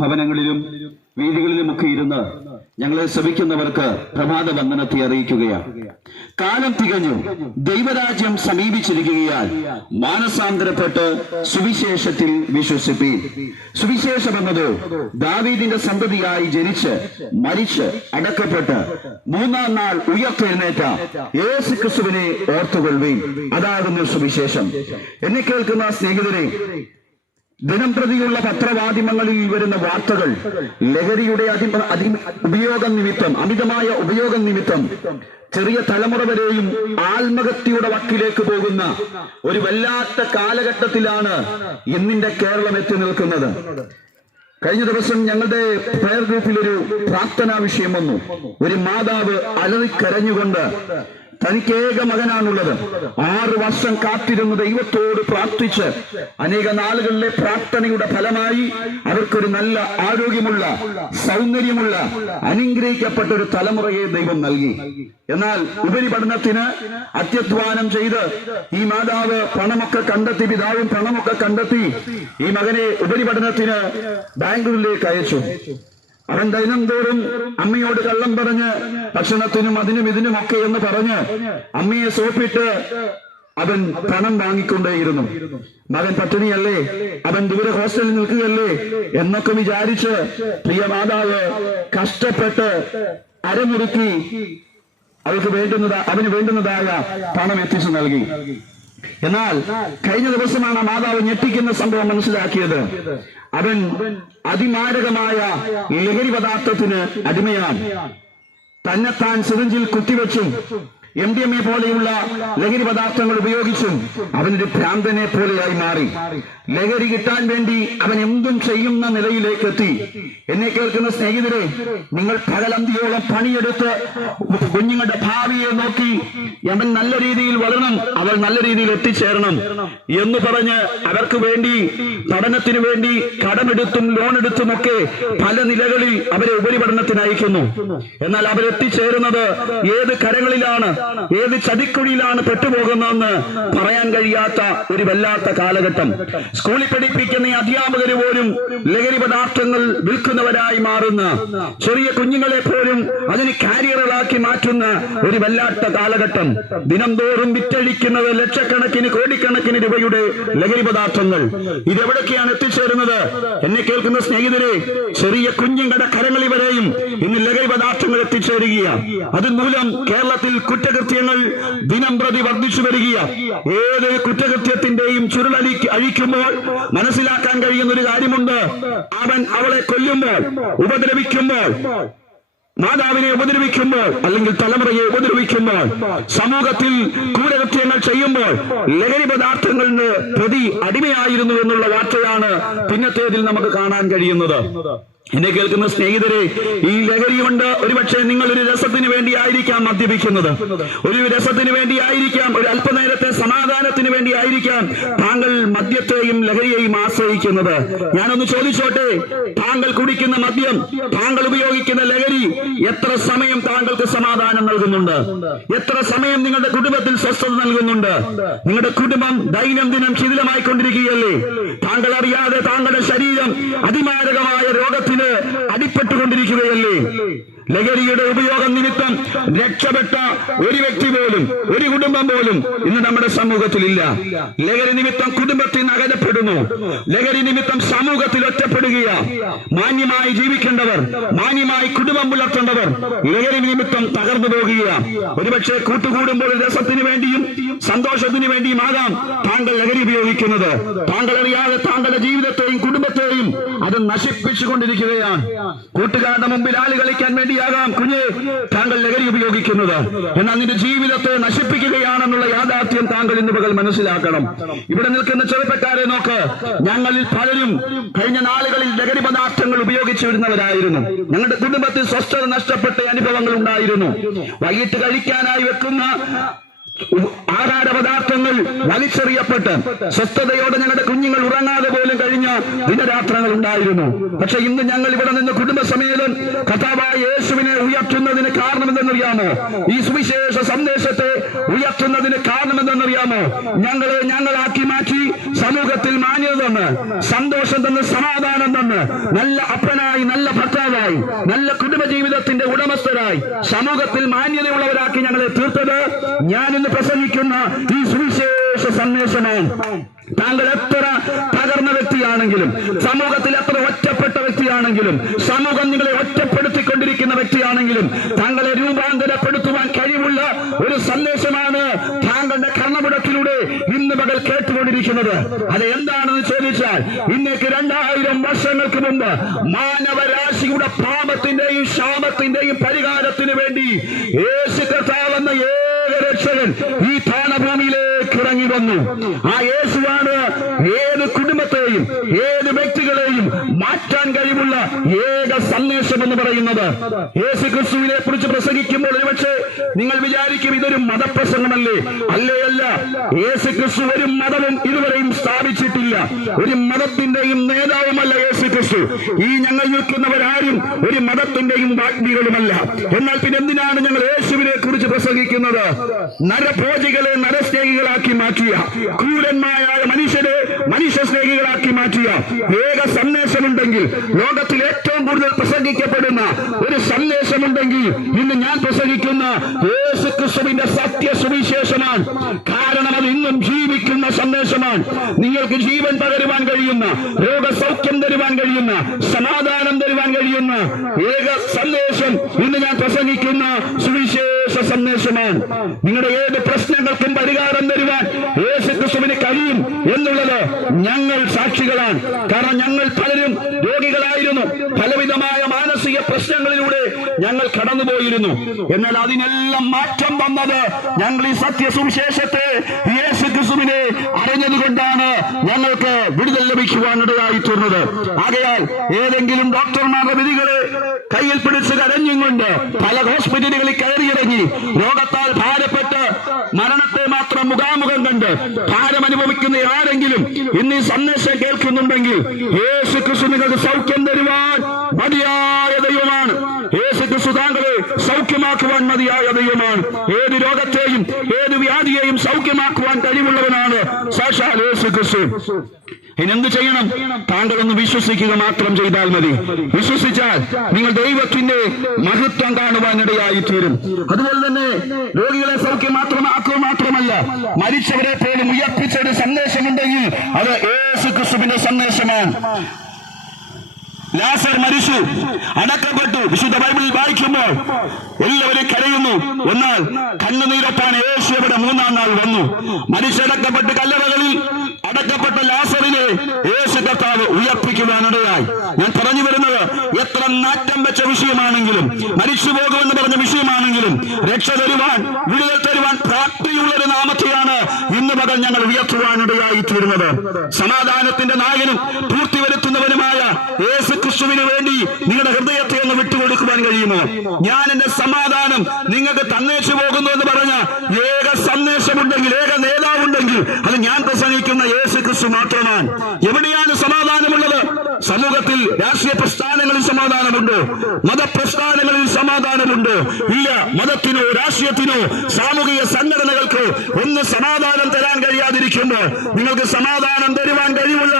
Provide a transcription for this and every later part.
ഭവനങ്ങളിലും വീടുകളിലുമൊക്കെ ഇരുന്ന് ഞങ്ങളെ ശ്രമിക്കുന്നവർക്ക് പ്രഭാത വന്ദനത്തെ അറിയിക്കുകയാണ്. കാലം തികഞ്ഞു, ദൈവരാജ്യം സമീപിച്ചിരിക്കുകയാൽ മാനസാന്തരപ്പെട്ട് സുവിശേഷത്തിൽ വിശ്വസിപ്പീൻ. സുവിശേഷം എന്നത് ദാവീദിന്റെ സന്തതിയായി ജനിച്ച് മരിച്ച് അടക്കപ്പെട്ട് മൂന്നാം നാൾ ഉയർത്തെഴുന്നേറ്റ യേശു ക്രിസ്തുവിനെ ഓർത്തുകൊള്ളുവീൻ. അതാകുന്നു സുവിശേഷം. എന്നെ കേൾക്കുന്ന സ്നേഹിതരെ, ദിനം പ്രതിയുള്ള പത്രമാധ്യമങ്ങളിൽ വരുന്ന വാർത്തകൾ ലഹരിയുടെ ഉപയോഗം നിമിത്തം, അമിതമായ ഉപയോഗം നിമിത്തം ചെറിയ തലമുറ വരെയും ആത്മഹത്യയുടെ വക്കിലേക്ക് പോകുന്ന ഒരു വല്ലാത്ത കാലഘട്ടത്തിലാണ് ഇന്നിന്റെ കേരളം എത്തി നിൽക്കുന്നത്. കഴിഞ്ഞ ദിവസം ഞങ്ങളുടെ പ്രയർ ഗ്രൂപ്പിൽ ഒരു പ്രാർത്ഥനാ വിഷയം വന്നു. ഒരു മാതാവ് അലറിക്കരഞ്ഞുകൊണ്ട് തനിക്ക് ഏക മകനാണുള്ളത്, 6 വർഷം കാത്തിരുന്ന് ദൈവത്തോട് പ്രാർത്ഥിച്ച് അനേക നാളുകളിലെ പ്രാർത്ഥനയുടെ ഫലമായി അവർക്കൊരു നല്ല ആരോഗ്യമുള്ള, സൗന്ദര്യമുള്ള, അനുഗ്രഹിക്കപ്പെട്ട ഒരു തലമുറയെ ദൈവം നൽകി. എന്നാൽ ഉപരിപഠനത്തിന് അത്യധ്വാനം ചെയ്ത് ഈ മാതാവ് പണമൊക്കെ കണ്ടെത്തി, പിതാവും പണമൊക്കെ കണ്ടെത്തി ഈ മകനെ ഉപരിപഠനത്തിന് ബാംഗ്ലൂരിലേക്ക് അയച്ചു. അവൻ ദിനംതോറും അമ്മയോട് കള്ളം പറഞ്ഞ് ഭക്ഷണത്തിനും അതിനും ഇതിനുമൊക്കെ എന്ന് പറഞ്ഞ് അമ്മയെ സോപ്പിട്ട് അവൻ പണം വാങ്ങിക്കൊണ്ടേയിരുന്നു. മകൻ പട്ടിണിയല്ലേ, അവൻ ദൂരെ ഹോസ്റ്റലിൽ നിൽക്കുകയല്ലേ എന്നൊക്കെ വിചാരിച്ച് പ്രിയ മാതാവ് കഷ്ടപ്പെട്ട് അരമുറുക്കി അവന് വേണ്ടുന്നതായ പണം എത്തിച്ചു നൽകി. എന്നാൽ കഴിഞ്ഞ ദിവസമാണ് മാതാവ് ഞെട്ടിക്കുന്ന സംഭവം മനസ്സിലാക്കിയത്. അവൻ അതിമാരകമായ ലഹരി പദാർത്ഥത്തിന് അടിമയാണ്. തന്നെത്താൻ സിറിഞ്ചിൽ കുത്തിവെച്ചും MDMA പോലെയുള്ള ലഹരി പദാർത്ഥങ്ങൾ ഉപയോഗിച്ചും അവനൊരു ഭ്രാന്തനെ പോലെയായി മാറി. ലഹരി കിട്ടാൻ വേണ്ടി അവൻ എന്തും ചെയ്യുന്ന നിലയിലേക്ക് എത്തി. എന്നെ കേൾക്കുന്ന സ്നേഹിതരെ, നിങ്ങൾ പകലന്തിയോളം പണിയെടുത്ത് കുഞ്ഞുങ്ങളുടെ ഭാവിയെ നോക്കി അവൻ നല്ല രീതിയിൽ വളരണം, അവൾ നല്ല രീതിയിൽ എത്തിച്ചേരണം എന്ന് പറഞ്ഞ് അവർക്ക് വേണ്ടി, പഠനത്തിന് വേണ്ടി കടമെടുത്തും ലോണെടുത്തുമൊക്കെ പല നിലകളിൽ അവരെ ഉപരിപഠനത്തിന് അയക്കുന്നു. എന്നാൽ അവരെത്തിച്ചേരുന്നത് ഏത് കരങ്ങളിലാണ്, ഏത് ചതിക്കുഴിയിലാണ് പെട്ടുപോകുന്നതെന്ന് പറയാൻ കഴിയാത്ത ഒരു വല്ലാത്ത കാലഘട്ടം. സ്കൂളിൽ പഠിപ്പിക്കുന്ന അധ്യാപകര് പോലും ലഹരി പദാർത്ഥങ്ങൾ വിൽക്കുന്നവരായി മാറുന്ന, ചെറിയ കുഞ്ഞുങ്ങളെ പോലും അതിന് കാരിയറുകളാക്കി മാറ്റുന്ന ഒരു വല്ലാത്ത കാലഘട്ടം. ദിനംതോറും വിറ്റഴിക്കുന്നത് ലക്ഷക്കണക്കിന്, കോടിക്കണക്കിന് രൂപയുടെ ലഹരി പദാർത്ഥങ്ങൾ. ഇതെവിടേക്കാണ് എത്തിച്ചേരുന്നത്? എന്നെ കേൾക്കുന്ന സ്നേഹിതരെ, ചെറിയ കുഞ്ഞുങ്ങളുടെ കരങ്ങളിൽ വരെയും ഇന്ന് ലഹരി പദാർത്ഥങ്ങൾ എത്തിച്ചേരുകയാണ്. അതുമൂലം കേരളത്തിൽ കുറ്റകൃത്യങ്ങൾ ദിനം പ്രതി വർദ്ധിച്ചു വരികയാണ്. ഏത് കുറ്റകൃത്യത്തിന്റെയും ചുരുളി അഴിക്കുമ്പോൾ മനസ്സിലാക്കാൻ കഴിയുന്ന ഒരു കാര്യമുണ്ട്. അവൻ അവളെ കൊല്ലുമ്പോൾ, ഉപദ്രവിക്കുമ്പോൾ, മാതാവിനെ ഉപദ്രവിക്കുമ്പോൾ, അല്ലെങ്കിൽ തലമുറയെ ഉപദ്രവിക്കുമ്പോൾ, സമൂഹത്തിൽ ക്രൂരകൃത്യങ്ങൾ ചെയ്യുമ്പോൾ ലഹരി പദാർത്ഥങ്ങളുടെ പ്രതി അടിമയായിരുന്നു എന്നുള്ള വാർത്തയാണ് പിന്നത്തേതിൽ നമുക്ക് കാണാൻ കഴിയുന്നത്. എന്നെ കേൾക്കുന്ന സ്നേഹിതരെ, ഈ ലഹരി കൊണ്ട് ഒരുപക്ഷെ നിങ്ങൾ ഒരു രസത്തിന് വേണ്ടി ആയിരിക്കാം മദ്യപിക്കുന്നത്, ഒരു രസത്തിന് വേണ്ടി ആയിരിക്കാം, ഒരു അല്പനേരത്തെ സമാധാനത്തിന് വേണ്ടി ആയിരിക്കാം താങ്കൾ മദ്യത്തെയും ലഹരിയെയും ആശ്രയിക്കുന്നത്. ഞാനൊന്ന് ചോദിച്ചോട്ടെ, താങ്കൾ കുടിക്കുന്ന മദ്യം, താങ്കൾ ഉപയോഗിക്കുന്ന ലഹരി എത്ര സമയം താങ്കൾക്ക് സമാധാനം നൽകുന്നുണ്ട്? എത്ര സമയം നിങ്ങളുടെ കുടുംബത്തിൽ സ്വസ്ഥത നൽകുന്നുണ്ട്? നിങ്ങളുടെ കുടുംബം ദൈനംദിനം ശിഥിലമായിക്കൊണ്ടിരിക്കുകയല്ലേ? താങ്കൾ അറിയാതെ താങ്കളുടെ ശരീരം അതിമാരകമായ രോഗത്തിന് അടിപ്പെട്ടുകൊണ്ടിരിക്കുകയല്ലേ? ലഹരിയുടെ ഉപയോഗം നിമിത്തം രക്ഷപ്പെട്ട ഒരു വ്യക്തി പോലും, ഒരു കുടുംബം പോലും ഇന്ന് നമ്മുടെ സമൂഹത്തിലില്ല. ലഹരി നിമിത്തം കുടുംബത്തിൽ നിന്ന് അകലപ്പെടുന്നു. ലഹരി നിമിത്തം സമൂഹത്തിൽ ഒറ്റപ്പെടുകയാണ്. മാന്യമായി ജീവിക്കേണ്ടവർ, മാന്യമായി കുടുംബം പുലർത്തേണ്ടവർ ലഹരി നിമിത്തം തകർന്നു പോകുകയാണ്. ഒരുപക്ഷെ കൂട്ടുകൂടുമ്പോൾ രസത്തിന് വേണ്ടിയും സന്തോഷത്തിന് വേണ്ടിയും ആകാം താങ്കൾ ലഹരി ഉപയോഗിക്കുന്നത്. താങ്കൾ അറിയാതെ താങ്കളുടെ ജീവിതത്തെയും കുടുംബത്തെയും അത് നശിപ്പിച്ചുകൊണ്ടിരിക്കുകയാണ്. കൂട്ടുകാരുടെ മുമ്പിൽ ആള് കളിക്കാൻ വേണ്ടിയാകാം കുഞ്ഞ് താങ്കൾ ലഹരി ഉപയോഗിക്കുന്നത്. എന്നാൽ നിന്റെ ജീവിതത്തെ നശിപ്പിക്കുകയാണെന്നുള്ള യാഥാർത്ഥ്യം താങ്കൾ ഇന്ന് പകൽ മനസ്സിലാക്കണം. ഇവിടെ നിൽക്കുന്ന ചെറുപ്പക്കാരെ നോക്ക്. ഞങ്ങളിൽ പലരും കഴിഞ്ഞ നാളുകളിൽ ലഹരി പദാർത്ഥങ്ങൾ ഉപയോഗിച്ചു വരുന്നവരായിരുന്നു. ഞങ്ങളുടെ കുടുംബത്തിൽ സ്വസ്ഥത നഷ്ടപ്പെട്ട അനുഭവങ്ങൾ ഉണ്ടായിരുന്നു. വൈകിട്ട് കഴിക്കാനായി വെക്കുന്ന ആഹാര പദാർത്ഥങ്ങൾ വലിച്ചെറിയപ്പെട്ട് സ്വസ്ഥതയോടെ ഞങ്ങളുടെ കുഞ്ഞുങ്ങൾ ഉറങ്ങാതെ പോലും കഴിഞ്ഞ ദിനരാത്രങ്ങൾ ഉണ്ടായിരുന്നു. പക്ഷെ ഇന്ന് ഞങ്ങൾ ഇവിടെ നിന്ന് കുടുംബസമേതം കർത്താവായ യേശുവിനെ ഉയർത്തുന്നതിന് കാരണം എന്തെന്നറിയാമോ? ഈ സുവിശേഷ സന്ദേശത്തെ ഉയർത്തുന്നതിന് കാരണം എന്തെന്നറിയാമോ? ഞങ്ങളെ ഞങ്ങളാക്കി മാറ്റി സമൂഹത്തിൽ മാന്യത തന്ന്, സന്തോഷം തന്ന്, സമാധാനം തന്ന്, നല്ല അപ്പനായി, നല്ല ഭർത്താവായി, നല്ല കുടുംബജീവിതത്തിന്റെ ഉടമസ്ഥരായി, സമൂഹത്തിൽ മാന്യതയുള്ളവരാക്കി ഞങ്ങളെ തീർത്തത് ഞാൻ ഇന്ന് പ്രസംഗിക്കുന്ന ഈ സുവിശേഷ സന്ദേശമാണ്. താങ്കൾ എത്ര തകർന്ന വ്യക്തിയാണെങ്കിലും, സമൂഹത്തിൽ എത്ര ഒറ്റപ്പെട്ട വ്യക്തിയാണെങ്കിലും, സമൂഹം നിങ്ങളെ ഒറ്റപ്പെടുത്തിക്കൊണ്ടിരിക്കുന്ന വ്യക്തിയാണെങ്കിലും, താങ്കളെ രൂപാന്തരപ്പെടുത്തുവാൻ കഴിവുള്ള ഒരു സന്ദേശമാണ് താങ്കളുടെ കർണപുടത്തിലൂടെ ഇന്ന് പകൽ കേട്ടുകൊണ്ടിരിക്കുന്നത്. അത് എന്താണെന്ന് ചോദിച്ചാൽ, ഇന്നേക്ക് 2000 വർഷങ്ങൾക്ക് മുമ്പ് മാനവരാശിയുടെ പാപത്തിന്റെയും ശാപത്തിന്റെയും പരിഹാരത്തിന് വേണ്ടി യേശു കർത്താവ് എന്ന ഏക രക്ഷകൻ ഈ താണഭൂമിയിലേക്ക് ഇറങ്ങി വന്നു. ആ യേശുവാണ് ഏത് കുടുംബത്തെയും ഏത് വ്യക്തികളെയും മാറ്റാൻ കഴിവുള്ള ഏക സന്ദേശം എന്ന് പറയുന്നത്. യേശു ക്രിസ്തുവിനെ കുറിച്ച് പ്രസംഗിക്കുമ്പോൾ ഒരുപക്ഷെ നിങ്ങൾ വിചാരിക്കും ഇതൊരു മതപ്രസംഗമല്ലേ? അല്ല. യേശു ക്രിസ്തു ഒരു മതവും ഇതുവരെയും സ്ഥാപിച്ചിട്ടില്ല. ഒരു മതത്തിന്റെയും നേതാവുമല്ല യേശു ക്രിസ്തു. ഈ ഞങ്ങൾ നിൽക്കുന്നവരാരും ഒരു മതത്തിന്റെയും വാഗ്മികളുമല്ല. എന്നാൽ പിന്നെ എന്തിനാണ് ഞങ്ങൾ യേശുവിനെ കുറിച്ച് പ്രസംഗിക്കുന്നത്? നരഭോജികളെ നരസ്നേഹികളാക്കി മാറ്റിയ, ക്രൂരന്മാരായ മനുഷ്യരെ മനുഷ്യ സ്നേഹികളാക്കി മാറ്റിയ ഏക സന്ദേശമുണ്ടെങ്കിൽ, ലോകത്തിൽ ഏറ്റവും കൂടുതൽ പ്രസംഗിക്കപ്പെടുന്ന ഒരു സന്ദേശമുണ്ടെങ്കിൽ ഇന്ന് ഞാൻ പ്രസംഗിക്കുന്ന യേശു ക്രിസ്തുവിന്റെ സത്യ സുവിശേഷമാണ്. കാരണം അത് ഇന്നും ജീവിക്കുന്ന സന്ദേശമാണ്. നിങ്ങൾക്ക് ജീവൻ പകരുവാൻ കഴിയുന്ന, രോഗസൗഖ്യം തരുവാൻ കഴിയുന്ന, സമാധാനം തരുവാൻ കഴിയുന്ന ഏക സന്ദേശം ഇന്ന് ഞാൻ പ്രസംഗിക്കുന്ന സുവിശേഷ സന്ദേശമാണ്. നിങ്ങളുടെ ഏത് പ്രശ്നങ്ങൾക്കും പരിഹാരം തരുവാൻ യേശു ക്രിസ്തുവിന് കഴിയും എന്നുള്ളത് ഞങ്ങൾ സാക്ഷികളാണ്. കാരണം ഞങ്ങൾ പലരും രോഗികളായിരുന്നു, പലവിധമായ മാനസിക പ്രശ്നങ്ങളിലൂടെ ഞങ്ങൾ കടന്നുപോയിരുന്നു. എന്നാൽ അതിനെല്ലാം മാറ്റം വന്നത് ഞങ്ങൾ ഈ സത്യ സുവിശേഷത്തെ, യേശു ക്രിസ്തുവിനെ അറിഞ്ഞതുകൊണ്ടാണ് ഞങ്ങൾക്ക് വിടുതൽ ലഭിക്കുവാനിടയായി തീർന്നത്. ആകയാൽ ഏതെങ്കിലും ഡോക്ടർമാരുടെ വിധികളെ കയ്യിൽ പിടിച്ച് കരഞ്ഞും കൊണ്ട് പല ഹോസ്പിറ്റലുകളിൽ കയറിയിറങ്ങി രോഗത്താൽ ഭാരപ്പെട്ട് മരണത്തെ മാത്രം മുഖാമുഖം കണ്ട് ഭാരം അനുഭവിക്കുന്ന ആരെങ്കിലും ഇന്ന് ഈ സന്ദേശം കേൾക്കുന്നുണ്ടെങ്കിൽ, യേശു ക്രിസ്തു നിങ്ങൾക്ക് സൗഖ്യം തരുവാൻ മതിയായ ദൈവമാണ്. യേശു ക്രിസ്തു താങ്കളെ സൗഖ്യമാക്കുവാൻ മതിയായ ദൈവമാണ്. ഏത് രോഗത്തെയും ഏത് വ്യാധിയെയും സൗഖ്യമാക്കുവാൻ കഴിവുള്ളവനാണ് സാക്ഷാൽ യേശു ക്രിസ്തു. ഇനെന്ത് ചെയ്യണം? താങ്കളൊന്ന് വിശ്വസിക്കുക മാത്രം ചെയ്താൽ മതി. വിശ്വസിച്ചാൽ നിങ്ങൾ ദൈവത്തിന്റെ മഹത്വം കാണുവാനിടയായി തീരും. അതുപോലെ തന്നെ രോഗികളെ സൗഖ്യം മാത്രമല്ല, മരിച്ചവരെ പോലും ഉയർപ്പിച്ച ഒരു സന്ദേശമുണ്ടെങ്കിൽ അത് യേശു ക്രിസ്തുവിന്റെ സന്ദേശമാണ്. ലാസർ മരിച്ചു, അടക്കപ്പെട്ടു. വിശുദ്ധ ബൈബിളിൽ വായിക്കുമ്പോൾ എല്ലാവരും കരയുന്നു. എന്നാൽ കണ്ണുനീരൊപ്പാൻ യേശു ഇവിടെ 3-ാം നാൾ വന്നു. മരിച്ചടക്കപ്പെട്ട് കല്ലറകളിൽ അടക്കപ്പെട്ട ലാസറിനെ യേശു കർത്താവ് ഉയർപ്പിക്കുവാനിടയായി. ഞാൻ പറഞ്ഞു വരുന്നത്, എത്ര നാറ്റം വെച്ച വിഷയമാണെങ്കിലും, മരിച്ചു പോകുമെന്ന് പറഞ്ഞ വിഷയമാണെങ്കിലും, രക്ഷ തരുവാൻ, വിടുതൽ തരുവാൻ പ്രാപ്തിയുള്ള ഒരു നാമത്തെയാണ് ഇന്ന് പകൽ ഞങ്ങൾ ഉയർത്തുവാനിടയായി തീരുന്നത്. സമാധാനത്തിന്റെ നായകനും പൂർത്തി വരുത്തുന്നവനുമായ യേശു ക്രിസ്തുവിന് വേണ്ടി നിങ്ങളുടെ ഹൃദയത്തെ ഒന്ന് വിട്ടുകൊടുക്കുവാൻ കഴിയുമോ? ഞാൻ എന്റെ സമാധാനം നിങ്ങൾക്ക് തന്നേച്ചു പോകുന്നു എന്ന് പറഞ്ഞ ഏക സന്ദേശമുണ്ടെങ്കിൽ, ഏക നേതാവുണ്ടെങ്കിൽ അത് ഞാൻ പ്രസംഗിക്കുന്ന യേശു ക്രിസ്തു മാത്രമാണ്. എവിടെയാണ് സമാധാനമുള്ളത്? സമൂഹത്തിൽ രാഷ്ട്രീയ പ്രസ്ഥാനങ്ങളിൽ സമാധാനമുണ്ടോ? മതപ്രസ്ഥാനങ്ങളിൽ സമാധാനമുണ്ടോ? ഇല്ല. മതത്തിനോ രാഷ്ട്രീയത്തിനോ സാമൂഹിക സംഘടനകൾക്കോ ഒന്ന് സമാധാനം തരാൻ കഴിയാതിരിക്കുമ്പോൾ നിങ്ങൾക്ക് സമാധാനം തരുവാൻ കഴിവുള്ള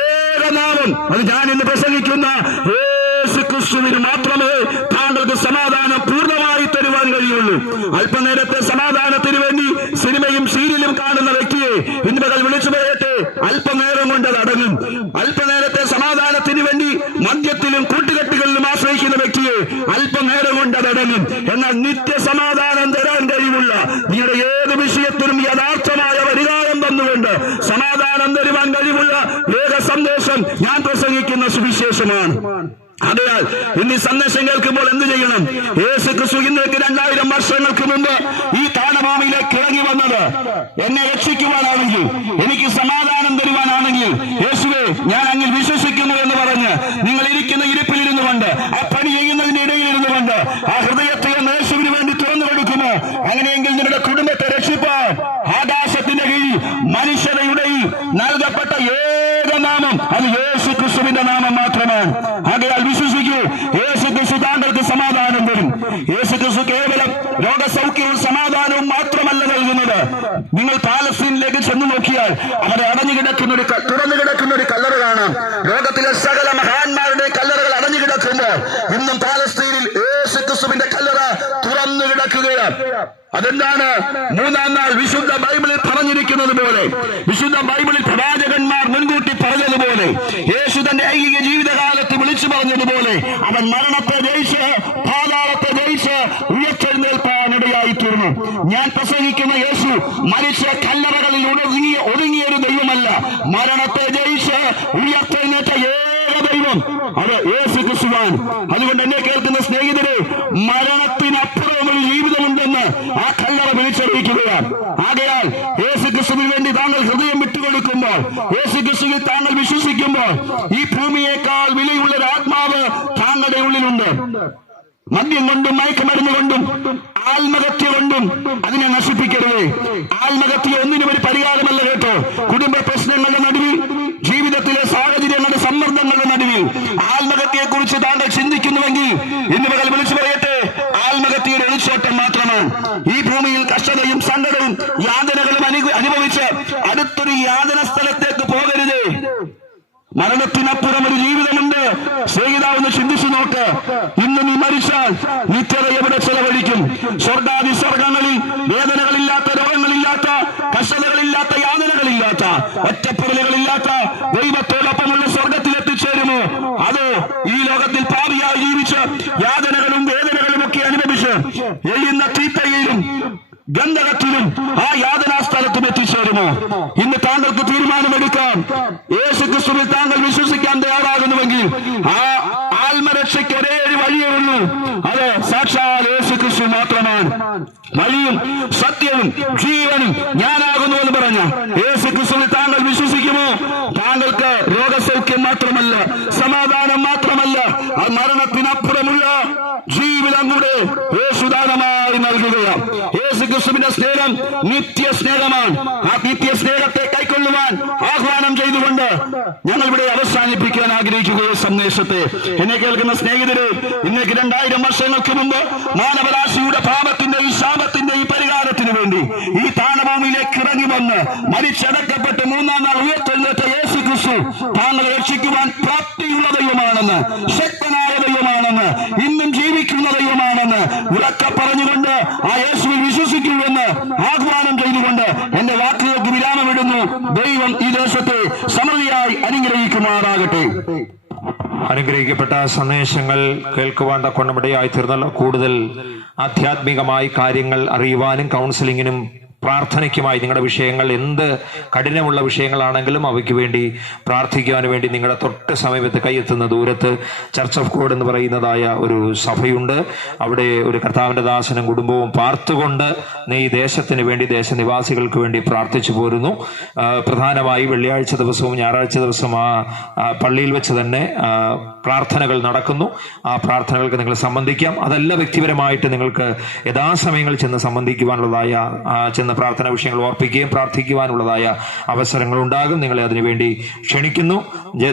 ഏക നാമം അത് ഞാൻ ഇന്ന് പ്രസംഗിക്കുന്ന യേശു ക്രിസ്തുവിന് മാത്രമേ താങ്കൾക്ക് സമാധാനം പൂർണ്ണമായി തരുവാൻ കഴിയുള്ളൂ. അല്പനേരത്തെ സമാധാനത്തിന് വേണ്ടി സിനിമയും സീരിയലും കാണുന്ന വ്യക്തിയെ ഇന്ന് പകൽ വിളിച്ചു പറയട്ടെ, അല്പനേരം കൊണ്ട് അത് അടങ്ങും. അല്പനേരത്തെ സമാധാനത്തിന് വേണ്ടി മദ്യത്തിലും കൂട്ടുകെട്ടുകളിലും ആശ്രയിക്കുന്ന വ്യക്തിയെ അല്പനേരം കൊണ്ട് അത് അടങ്ങും. എന്നാൽ നിത്യസമാധാനം തരാൻ കഴിവുള്ള, നിങ്ങളുടെ ഏത് വിഷയത്തിലും യഥാർത്ഥമായ പരിഹാരം തന്നുകൊണ്ട് സമാധാനം തരുവാൻ കഴിവുള്ള ഏക സന്ദേശം ഞാൻ പ്രസംഗിക്കുന്ന സുവിശേഷമാണ്. അതിനാൽ ഇന്ന് ഈ സന്ദേശം കേൾക്കുമ്പോൾ എന്ത് ചെയ്യണം? യേശു ക്രിസ്തു ഇന്നേക്ക് 2000 വർഷങ്ങൾക്ക് മുമ്പ് ഈ താണഭൂമിയിലേക്ക് ഇറങ്ങി വന്നത് എന്നെ രക്ഷിക്കുവാനാണെങ്കിൽ, എനിക്ക് സമാധാനം തരുവാനാണെങ്കിൽ, യേശുവേ ഞാൻ അങ്ങിൽ വിശ്വസിക്കുന്നു എന്ന് പറഞ്ഞ് നിങ്ങൾ ഇരിക്കുന്ന ഇരിപ്പിലിരുന്നു കൊണ്ട്, ആ പണി ചെയ്യുന്നതിന്റെ ഇടയിലിരുന്നു കൊണ്ട് ആ ഹൃദയത്തെ യേശുവിന് വേണ്ടി തുറന്നു കൊടുക്കുമോ? അങ്ങനെയെങ്കിൽ നിങ്ങളുടെ കുടുംബത്തെ രക്ഷിപ്പാൻ ആകാശത്തിന്റെ കീഴിൽ മനുഷ്യരുടെ നൽകപ്പെട്ട ഏക നാമം അത് യേശു ക്രിസ്തുവിന്റെ നാമം മാത്രമാണ്. ആകയാൽ വിശ്വസിക്കൂ, യേശു ക്രിസ്തു താങ്കൾക്ക് സമാധാനം തരും. യേശു ക്രിസ്തു കേവലം രോഗസൗഖ്യവും സമാധാനവും മാത്രമല്ല നൽകുന്നത്. നിങ്ങൾ പാലസ്തീനിലേക്ക് ചെന്ന് നോക്കിയാൽ അവിടെ തുറന്നു കിടക്കുന്ന ഒരു ഇന്നും പാലസ്തീനിൽ യേശുക്രിസ്തുവിന്റെ കല്ലറ തുറന്നു കിടക്കുകയാണ്. അതെന്താണ്? മൂന്നാം നാൾ വിശുദ്ധ ബൈബിളിൽ പറഞ്ഞിരിക്കുന്നത് പോലെ, വിശുദ്ധ ബൈബിളിൽ പ്രവാചകന്മാർ മുൻകൂട്ടി പറഞ്ഞതുപോലെ, യേശു തന്റെ ഐഹിക ജീവിതകാലത്ത് വിളിച്ചു പറഞ്ഞതുപോലെ അവൻ മരണത്തെ ജയിച്ച് പാതാളത്തെ ജയിച്ച് ഉയർത്തെഴുന്നേൽപ്പാനിടയായി തീർന്നു. ഞാൻ പ്രസംഗിക്കുന്ന യേശു മരിച്ച കല്ലറകളിൽ ഒതുങ്ങിയൊരു ദൈവമല്ല, മരണത്തെ ജയിച്ച് ഉയർത്തെഴുന്നേറ്റ ഏക ദൈവം അത് യേശു ക്രിസ്തുവാൻ. അതുകൊണ്ട് എന്നെ കേൾക്കുന്ന സ്നേഹിതരെ, മരണത്തിനപ്പുറം ഒരു ജീവിതമുണ്ടെന്ന് ആ കല്ലറ വിളിച്ചറിയിക്കുകയാണ്. ആകയാൽ യേശു ക്രിസ്തുവിന് വേണ്ടി താങ്കൾ ഹൃദയം വിട്ടുകൊടുക്കുമ്പോൾ, യേശു ക്രിസ്തുവിൽ താങ്കൾ വിശ്വസിക്കുമ്പോൾ, ഈ ഭൂമിയേക്കാൾ വിലയുള്ള ഒരു ആത്മാവ് താങ്കളുടെ ഉള്ളിലുണ്ട്. മദ്യം കൊണ്ടും മയക്കുമരുന്ന് കൊണ്ടും ആത്മഹത്യ കൊണ്ടും അതിനെ നശിപ്പിക്കരുത്. ആത്മഹത്യ ഒന്നിനും ഒരു പരിഹാരമല്ല കേട്ടോ. കുടുംബ പ്രശ്നങ്ങളുടെ നടുവിൽ, ജീവിതത്തിലെ സാഹചര്യങ്ങളുടെ സമ്മർദ്ദങ്ങളുടെ നടുവിൽ ആത്മഹത്യയെ കുറിച്ച് താങ്കൾ ചിന്തിക്കുന്നുവെങ്കിൽ ഇന്ന് പകൽ വിളിച്ചു പറയട്ടെ, ആത്മഹത്യയുടെ ഒളിച്ചോട്ടം മാത്രമാണ്. ഈ ഭൂമിയിൽ കഷ്ടതയും സങ്കടവും യാതനകളും അനുഭവിച്ച് അടുത്തൊരു യാതന സ്ഥലത്തേക്ക് പോകരുത്. മരണത്തിനപ്പുറം ഒരു ജീവിതമുണ്ട്. സ്നേഹിതാവെന്ന് ചിന്തിച്ചു നോക്ക്. ഇന്ന് നീ മരിച്ചാൽ നിത്യത എവിടെ ചെലവഴിക്കും? സ്വർഗാദി സ്വർഗങ്ങളിൽ വേദനകളില്ലാത്ത, രോഗങ്ങളില്ലാത്ത, കഷ്ടതകളില്ലാത്ത, യാതനകളില്ലാത്ത, ഒറ്റപ്പെടലുകളില്ലാത്ത ദൈവത്തോടൊപ്പമുള്ള സ്വർഗത്തിൽ എത്തിച്ചേരുമോ? അതോ ഈ ലോകത്തിൽ പാപിയായി ജീവിച്ച് യാതനകളും വേദനകളും ഒക്കെ അനുഭവിച്ച് എഴുന്ന തീറ്റയിലും ഗന്ധകത്തിലും ആ യാതനാ സ്ഥലത്തും എത്തിച്ചേരുമോ? ഇന്ന് താങ്കൾക്ക് തീരുമാനമെടുക്കാം. യേശു ക്രിസ്തുവിൽ താങ്കൾ വിശ്വസിക്കാൻ തയ്യാറാകുന്നുവെങ്കിൽ ആ ആത്മരക്ഷയ്ക്ക് ഒരേ ഒരു വഴിയേ ഉള്ളൂ. അത് സാക്ഷാൽ യേശു ക്രിസ്തു മാത്രമാണ്. വഴിയും സത്യവും ജീവനും ഞാനാകുന്നു എന്ന് പറഞ്ഞ യേശു ക്രിസ്തുവിൽ താങ്കൾ വിശ്വസിക്കുമോ? താങ്കൾക്ക് രോഗസൗഖ്യം മാത്രമല്ല, സമാധാനം മാത്രമല്ല, ആ മരണത്തിനപ്പുറമുള്ള ജീവിതം കൂടെ യേശുദാനമായി നൽകുകയാണ്. യേശു ക്രിസ്തുവിന്റെ സ്നേഹം നിത്യ സ്നേഹമാണ്. ആ നിത്യ സ്നേഹത്തെ കൈക്കൊള്ളുവാൻ ആഹ്വാനം ചെയ്തുകൊണ്ട് ഞങ്ങൾ ഇവിടെ അവസാനിപ്പിക്കാൻ ആഗ്രഹിക്കുകയോ സന്ദേശത്തെ. എന്നെ കേൾക്കുന്ന സ്നേഹിതരെ, ഇന്നേക്ക് 2000 വർഷങ്ങൾക്ക് മുമ്പ് മാനവരാശിയുടെ പാപത്തിന്റെയും ശാപത്തിന്റെയും പരിഹാരത്തിന് വേണ്ടി ഈ താണഭൂമിയിലേക്ക് ഇറങ്ങി വന്ന് മരിച്ചടക്കപ്പെട്ട് മൂന്നാം നാൾ ഉയർത്തെഴുന്നേറ്റ യേശു ക്രിസ്തു താങ്കളെ രക്ഷിക്കുവാൻ പ്രാപ്തിയുള്ള ദൈവമാണെന്ന്, ശക്തനായ ദൈവമാണെന്ന്, ഇന്നും ജീവിക്കുന്ന ദൈവമാണെന്ന് ഉറക്കെ പറഞ്ഞുകൊണ്ട് ആ യേശുവിൽ വിശ്വസിക്കുമെന്ന് ആഹ്വാനം ചെയ്തുകൊണ്ട് എന്റെ വാക്കുകൾക്ക് വിരാമമിടുന്നു. ദൈവം ഈ ദേശത്തെ സമൃദ്ധിയായി അനുഗ്രഹിക്കുമാറാകട്ടെ. അനുഗ്രഹിക്കപ്പെട്ട സന്ദേശങ്ങൾ കേൾക്കുവാൻ തക്കൊണ്ടമിടയായി തീർന്നല്ലോ. കൂടുതൽ ആധ്യാത്മികമായി കാര്യങ്ങൾ അറിയുവാനും കൗൺസിലിങ്ങിനും പ്രാർത്ഥനയ്ക്കുമായി നിങ്ങളുടെ വിഷയങ്ങൾ എന്ത് കഠിനമുള്ള വിഷയങ്ങളാണെങ്കിലും അവയ്ക്ക് വേണ്ടി പ്രാർത്ഥിക്കുവാൻ വേണ്ടി നിങ്ങളുടെ തൊട്ട് സമീപത്ത് കൈയെത്തുന്ന ദൂരത്ത് ചർച്ച് ഓഫ് ഗോഡ് എന്ന് പറയുന്നതായ ഒരു സഭയുണ്ട്. അവിടെ ഒരു കർത്താവിൻ്റെ ദാസനും കുടുംബവും പാർത്തുകൊണ്ട് ഈ ദേശത്തിന് വേണ്ടി, ദേശനിവാസികൾക്ക് വേണ്ടി പ്രാർത്ഥിച്ചു പോരുന്നു. പ്രധാനമായി വെള്ളിയാഴ്ച ദിവസവും ഞായറാഴ്ച ദിവസവും ആ പള്ളിയിൽ വെച്ച് തന്നെ പ്രാർത്ഥനകൾ നടക്കുന്നു. ആ പ്രാർത്ഥനകൾക്ക് നിങ്ങൾ സംബന്ധിക്കാം. അതല്ല വ്യക്തിപരമായിട്ട് നിങ്ങൾക്ക് യഥാസമയങ്ങളിൽ ചെന്ന് സംബന്ധിക്കുവാനുള്ളതായ ചെന്ന് പ്രാർത്ഥനാ വിഷയങ്ങൾ ഓർപ്പിക്കുകയും പ്രാർത്ഥിക്കുവാനുള്ളതായ അവസരങ്ങൾ ഉണ്ടാകും. നിങ്ങളെ അതിനുവേണ്ടി ക്ഷണിക്കുന്നു.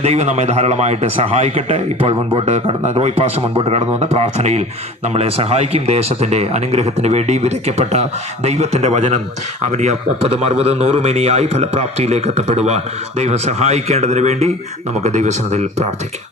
ദൈവം നമ്മെ ധാരാളമായിട്ട് സഹായിക്കട്ടെ. ഇപ്പോൾ റോയ് പാസ്റ്റർ മുൻപോട്ട് കടന്നു വന്ന പ്രാർത്ഥനയിൽ നമ്മളെ സഹായിക്കും. ദേശത്തിന്റെ അനുഗ്രഹത്തിന് വേണ്ടി വിതയ്ക്കപ്പെട്ട ദൈവത്തിന്റെ വചനം അവന് 30, 60, 100 മേനിയായി ഫലപ്രാപ്തിയിലേക്ക് എത്തപ്പെടുവാൻ ദൈവം സഹായിക്കേണ്ടതിന് വേണ്ടി നമുക്ക് ദൈവസന്നിധിയിൽ പ്രാർത്ഥിക്കാം.